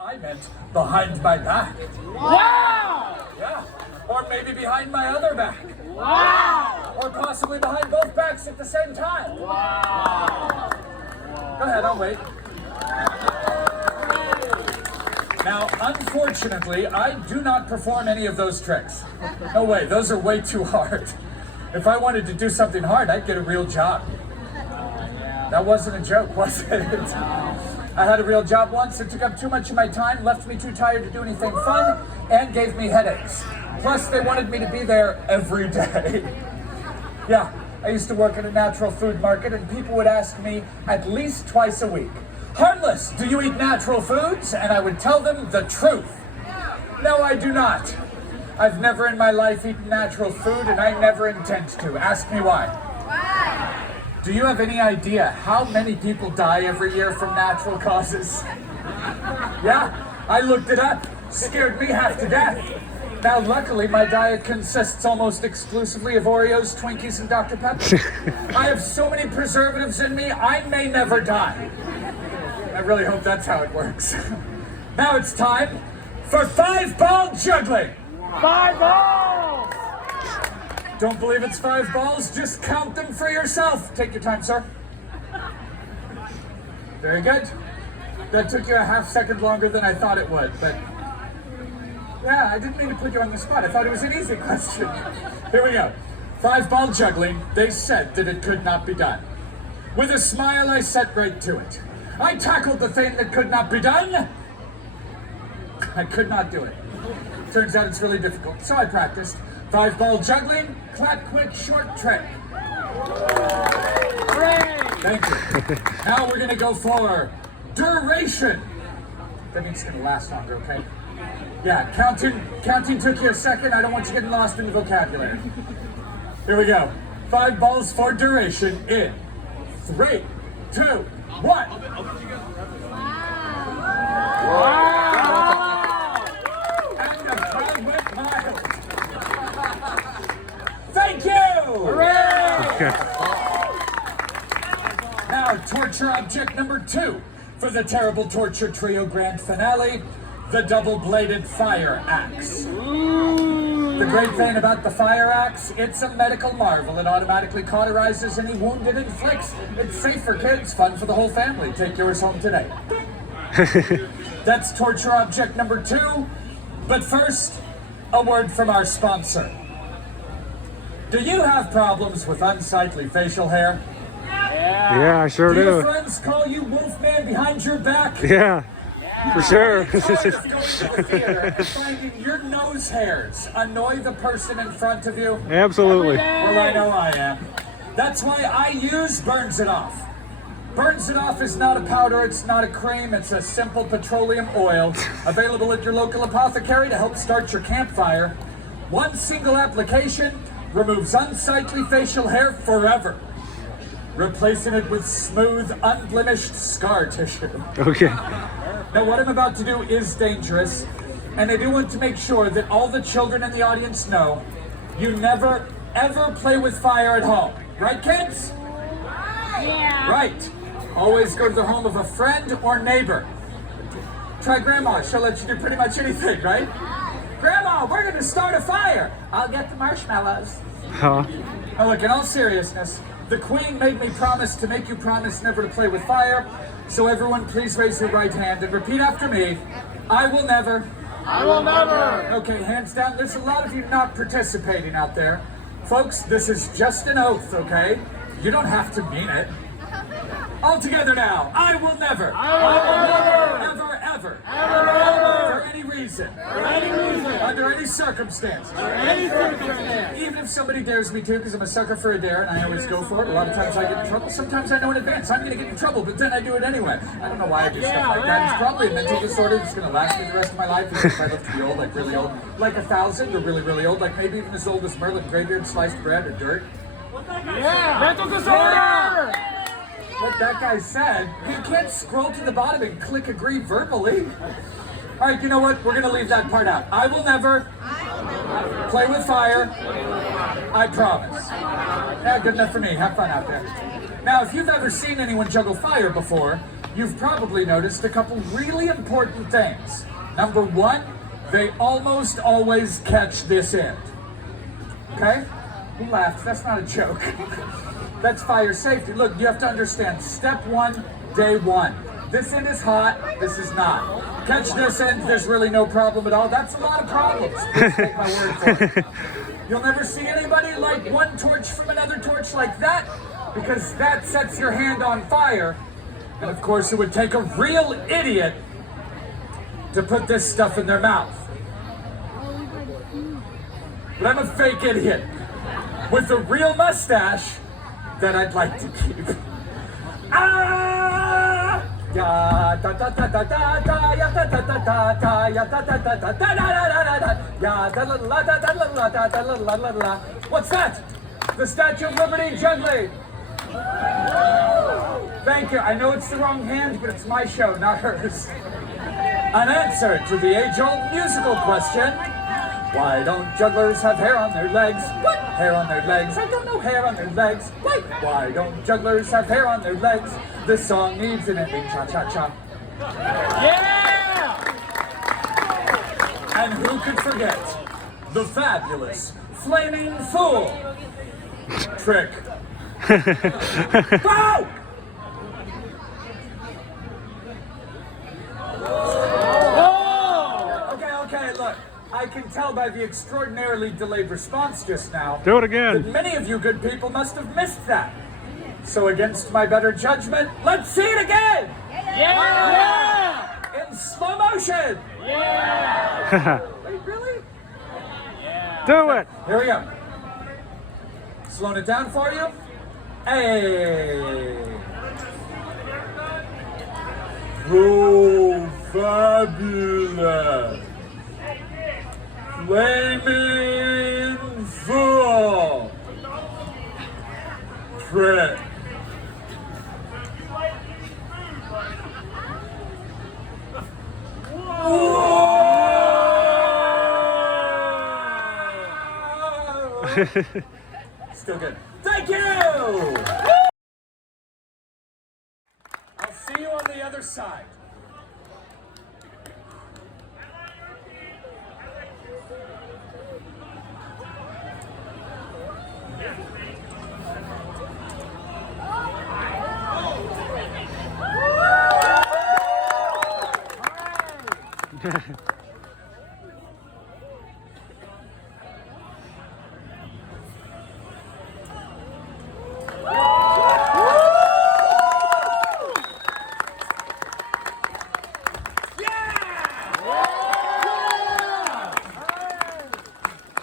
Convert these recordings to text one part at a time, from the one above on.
I meant behind my back. Wow! Yeah. Or maybe behind my other back. Wow! Or possibly behind both backs at the same time. Wow! Go ahead, I'll wait. Now, unfortunately, I do not perform any of those tricks. No way, those are way too hard. If I wanted to do something hard, I'd get a real job. That wasn't a joke, was it? I had a real job once. It took up too much of my time, left me too tired to do anything fun, and gave me headaches. Plus, they wanted me to be there every day. Yeah, I used to work at a natural food market, and people would ask me at least twice a week, "Harmless, do you eat natural foods?" And I would tell them the truth. No, I do not. I've never in my life eaten natural food, and I never intend to. Ask me why. Why? Do you have any idea how many people die every year from natural causes? Yeah, I looked it up. Scared me half to death. Now, luckily, my diet consists almost exclusively of Oreos, Twinkies, and Dr. Pepper. I have so many preservatives in me, I may never die. I really hope that's how it works. Now it's time for 5-ball juggling. 5 balls! Don't believe it's 5 balls? Just count them for yourself. Take your time, sir. Very good. That took you a half second longer than I thought it would, but yeah, I didn't mean to put you on the spot. I thought it was an easy question. Here we go. 5-ball juggling. They said that it could not be done. With a smile, I set right to it. I tackled the thing that could not be done. I could not do it. Turns out it's really difficult, so I practiced. 5-ball juggling, clap quick, short trick. Thank you. Now we're gonna go for duration. That means it's gonna last longer, okay? Yeah, counting took you a second. I don't want you getting lost in the vocabulary. Here we go. 5 balls for duration in 3, 2, 1. Wow! And the crowd went wild. Thank you! Hooray! Now, torture object number 2 for the terrible torture trio grand finale, the double-bladed fire axe. The great thing about the fire axe, it's a medical marvel. It automatically cauterizes any wound it inflicts. It's safe for kids, fun for the whole family. Take yours home today. That's torture object number 2. But first, a word from our sponsor. Do you have problems with unsightly facial hair? Yeah, I sure Do your do. friends call you Wolfman behind your back? Yeah, for sure. It's hard going to the theater and finding your nose hairs annoy the person in front of you. Absolutely. Well, I know I am. That's why I use Burns It Off. Burns It Off is not a powder, it's not a cream, it's a simple petroleum oil available at your local apothecary to help start your campfire. One single application removes unsightly facial hair forever, replacing it with smooth, unblemished scar tissue. Okay. Now, what I'm about to do is dangerous, and I do want to make sure that all the children in the audience know you never, ever play with fire at home. Right, kids? Yeah. Right. Always go to the home of a friend or neighbor. Try Grandma. She'll let you do pretty much anything, right? Grandma, we're going to start a fire. I'll get the marshmallows. Huh? Now, look, in all seriousness, the Queen made me promise to make you promise never to play with fire. So everyone, please raise your right hand and repeat after me. I will never. I will never! Okay, hands down. There's a lot of you not participating out there. Folks, this is just an oath, okay? You don't have to mean it. All together now. I will never. Ever, ever. For any reason. Under any circumstance. Even if somebody dares me to, because I'm a sucker for a dare, and I always go for it. A lot of times I get in trouble. Sometimes I know in advance I'm going to get in trouble, but then I do it anyway. I don't know why I do stuff like that. It's probably a mental disorder that's going to last me the rest of my life. Even if I live to be old, like really old. Like 1,000, or really, really old. Like maybe even as old as Merlin Graveyard, sliced bread, or dirt. Yeah! Mental disorder! What that guy said, you can't scroll to the bottom and click agree verbally. All right, you know what? We're going to leave that part out. I will never play with fire. I promise. Yeah, good enough for me. Have fun out there. Now, if you've ever seen anyone juggle fire before, you've probably noticed a couple really important things. Number one, they almost always catch this end. Okay? Who laughed? That's not a joke. That's fire safety. Look, you have to understand, step one, day one. This end is hot, this is not. Catch this end, there's really no problem at all. That's a lot of problems. Please take my word for it. You'll never see anybody light one torch from another torch like that, because that sets your hand on fire. And of course, it would take a real idiot to put this stuff in their mouth. But I'm a fake idiot with a real mustache that I'd like to keep. Ah! Ya da da da da da da ya da da da da da ya da da da da da da da da ya da la la da da la la da da la la la la. What's that? The Statue of Liberty juggling. Thank you. I know it's the wrong hand, but it's my show, not hers. An answer to the age-old musical question: why don't jugglers have hair on their legs? What? Hair on their legs? I don't know hair on their legs. What? Why don't jugglers have hair on their legs? This song needs an ending. Cha-cha-cha. Yeah! And who could forget the fabulous Flaming Fool trick? Go! Okay, look. I can tell by the extraordinarily delayed response just now Do it that again. many of you good people must have missed that. So against my better judgment, let's see it again! Yeah! In slow motion! Yeah! Wait, really? Do it. Here we go. Slowing it down for you. Hey! Oh, fabulous! Flaming Fool trick. Still good. Thank you! I'll see you on the other side.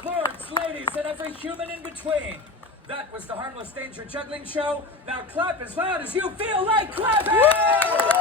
Lords, ladies, and every human in between. That was the Harmless Danger Juggling Show. Now clap as loud as you feel like clapping!